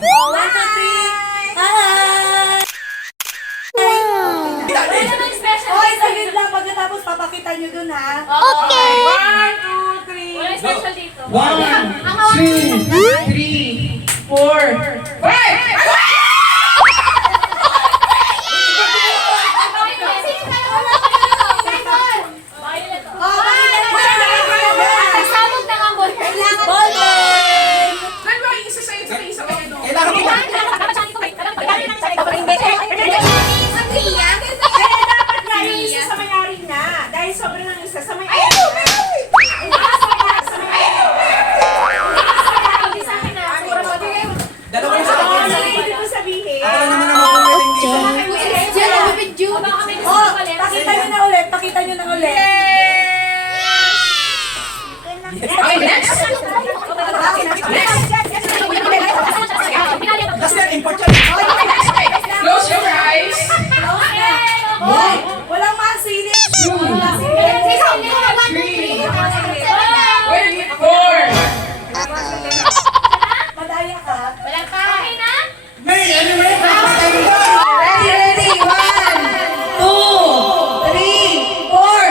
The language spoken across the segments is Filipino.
Oh, 1, 2, 3. Hi! Wala namang special. Okay, saglit lang. Pagkatapos papakita nyo dun, ha? Okay. 1, 2, 3. Wala special dito. 1, 2, 3, 4, 5! Sabog na nga ball. Ball game! Kailangan mo ba? Kaya dapat nga yung isa sa may-ari na. Dahil sobrang ang isa sa may-ari na. Dalawa yung sa akin. Ano yung ibig ko sabihin? Ako naman ang magaling dito. Oh, pakita nyo na ulit. Pakita nyo na ulit. Okay, next. Last yan, important. Close your eyes. Hoy, walang masilip. Walang masilip. 3, 4. Madaya ka. Wala pa. Okay na? May, ano may? Ready, 1, 2, 3, 4.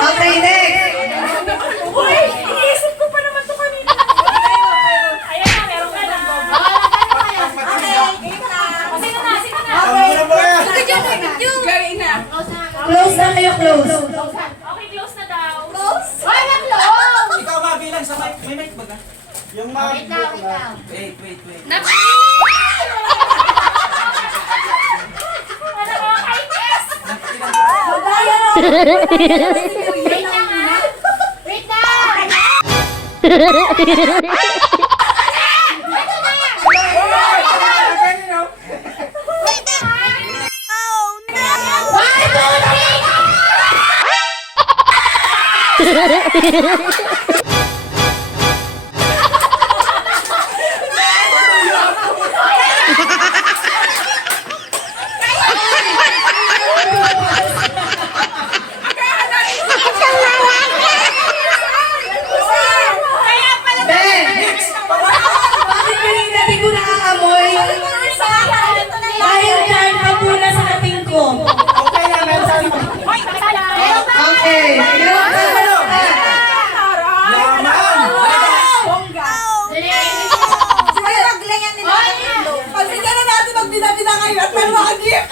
Okay, next. Uy, iniisip ko pa naman ito kanina. Ayan na, meron ka na. Sino na? Close na kayo, close. Okay, close na daw. Ikaw mabilang sa mic. May mic ba ka? Yung mic. Wait. Ano ko? Ay, yes! Madaya na. Wait lang! Bakit kanina di ko nakaamoy? Dahil dyan, pabuna sa ating ko. Okay na, meron sa akin. Okay. Bongga. Pagsigyan na natin magdina-dina kayo at meron mga gift.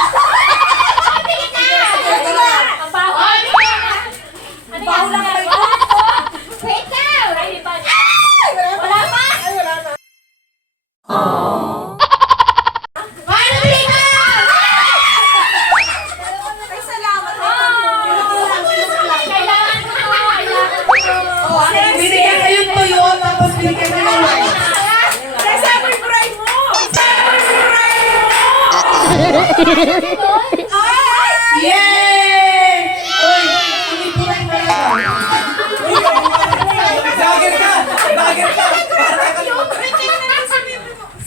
Ang baho. Ano Baho yan? lang kayo. Wait lang! Ay, di pa. Wala pa? Ay, salamat. Kailangan ko to. Kailangan ko to. Binigyan kayo tuyo, tapos binigyan kayo ng wine. Kasi amoy bride mo! Yay! Uy, umipunan ka lang. Lager ka! Lager ka!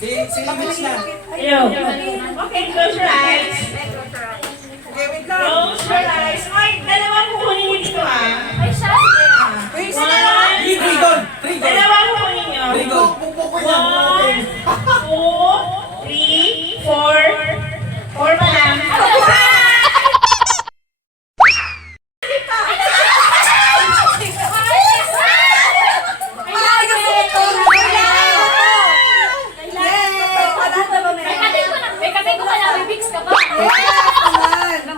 Si Limits na. Okay, close your eyes. Close your eyes. Ay, dalawang kukunin niyo dito, ah. Ay, siya. Sige. Three gold! Dalawang kukunin niyo. Three gold! 1, 2, 3, 4. 4 pa lang. May kapit ko pa na. May Vicks ka ba?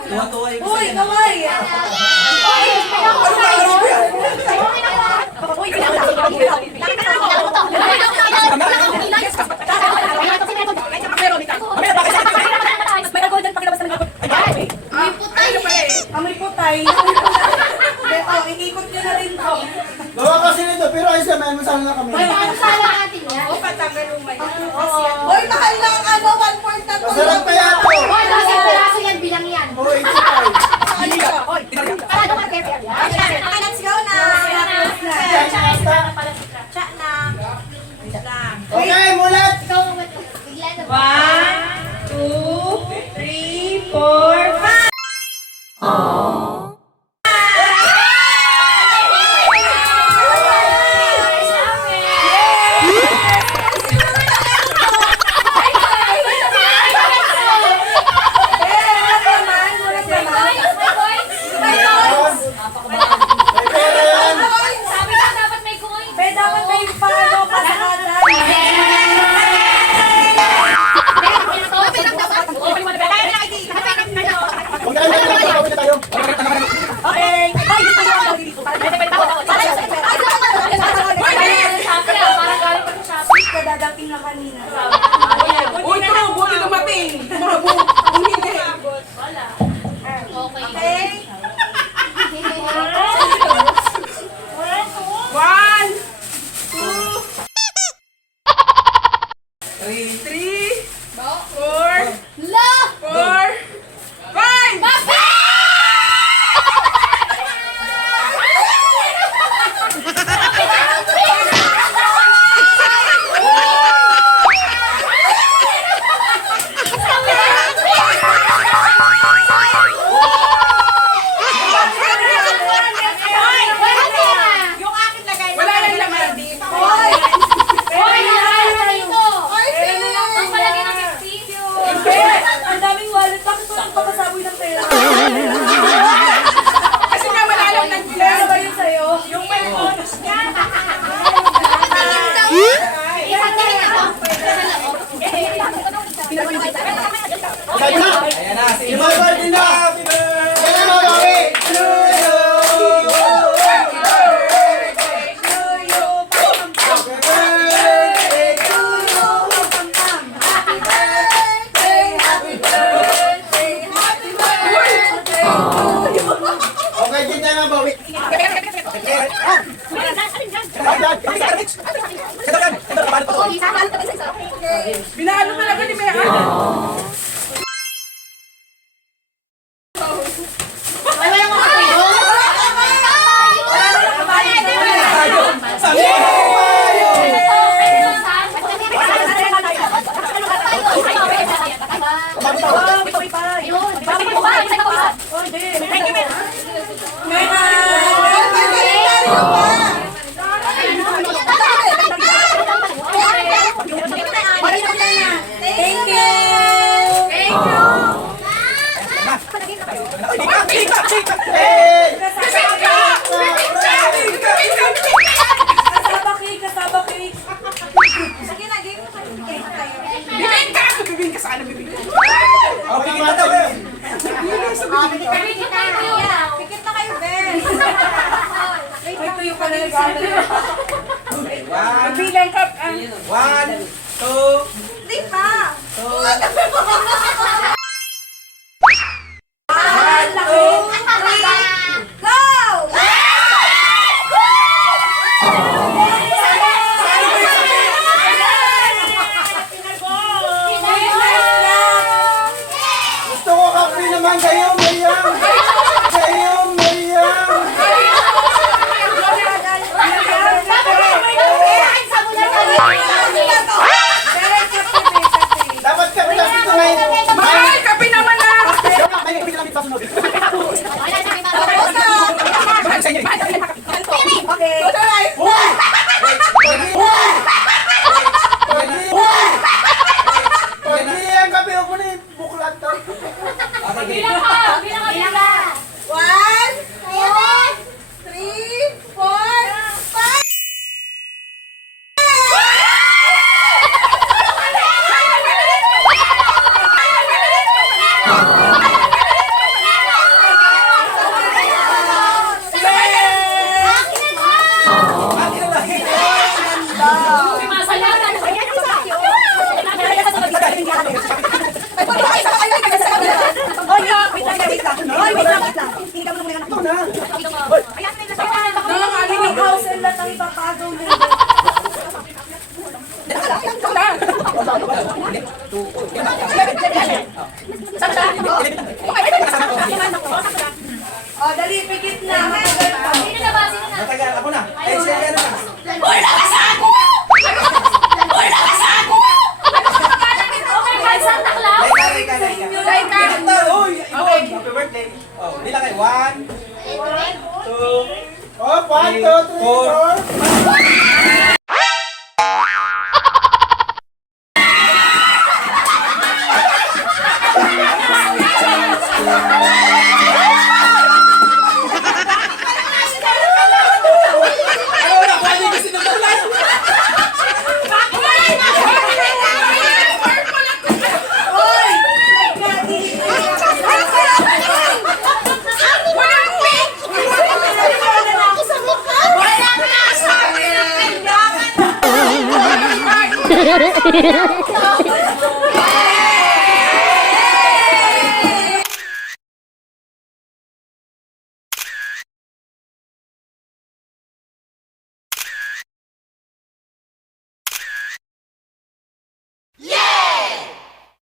Tuwa-tuwa yung Uy, sa'yo. kamay! Mamaya, bakit sa Bye! Hindi, oh, iikot nyo na rin to. Gawa kasi nito, pero ayos na, may masama na kami. Ano sala natin yan? Hoy, mahal lang, ano, 1/4 na to. Masarap pa yan to. Hoy, kasi peraso yan, bilang yan. Oh, 85. Parang mag-kepper yan. Okay, let's go na. Chat na. Okay, mulat! Ikaw ang bigla na. 1, 2, 3, 4, 5. May pera yan. Sabi ko dapat may coin. Dapat may paano pasakada. Huwag tayo na tayo. Okay. Kadadating na kanina. Uy, ito, buti dumating. Kung hindi. Okay. One, two, three, four, five. Wala lang naman dito. Ang daming wallet. Bakit ko papasaboy ng pera? Kasi nga wala lang ng Pera ba yun sa'yo? Yung may bonus niya. Sabi na! Ayan na, si Iboy Martin na! Ayan na, mga gawi! Okay, kita na bawi. Binalo talaga ni Mea. Thank you! Hey! Kasaba cake! Sige na, game mo cake tayo. Bibing ka sana, bibing ka. Okay, mata ko yun. Pikit na kayo, Ben. May tuyo ka na nag-ano. Magbilang ka. 1, 2, Hindi pa. Go! gusto ko kape naman kayo, Mayang! Kayo, Mayang! Very Ito na. Nangangaling yung House and lot ang ipapagaw nila. O, dali, pikit na. Matagal pa. Sino na ba? Sino na? Matagal. Ako na. Eh, siya yan na. Okay, kay Santa Claus. Laika. Laika. Uy, Okay. happy birthday. Oh, bilang kayo. 1, 2, Oh, 1, 2, 3, 4. Ano na, pwede kasi nagdalay. Hoy! Wala na.